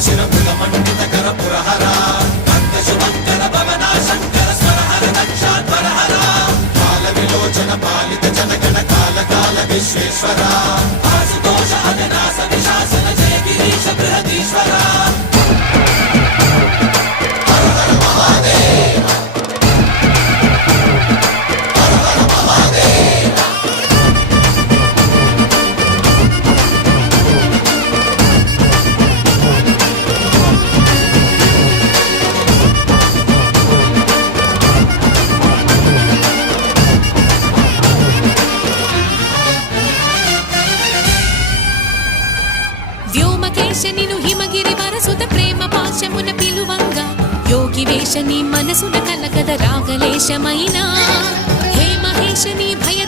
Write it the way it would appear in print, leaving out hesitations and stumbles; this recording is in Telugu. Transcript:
శిరపుల మండిత కర పురహర కంద శుభంకర భవనా శంకర స్వరహర దక్షాధ్వరహర కాల విలోచన పాలిత జనగణ కాల కాల విశ్వేశ్వర ఆశుతోష అవినాశ విశాసన జయ గిరీశ బృహదీశ్వర హర హర మహాదేవ హర హర మహాదేవ వ్యోమకేశనిను హిమగిరి వరసుత ప్రేమ పాశమున పిలువంగా యోగి వేషని మనసున కలకద రాగలేశమైనా హే మహేశని భయ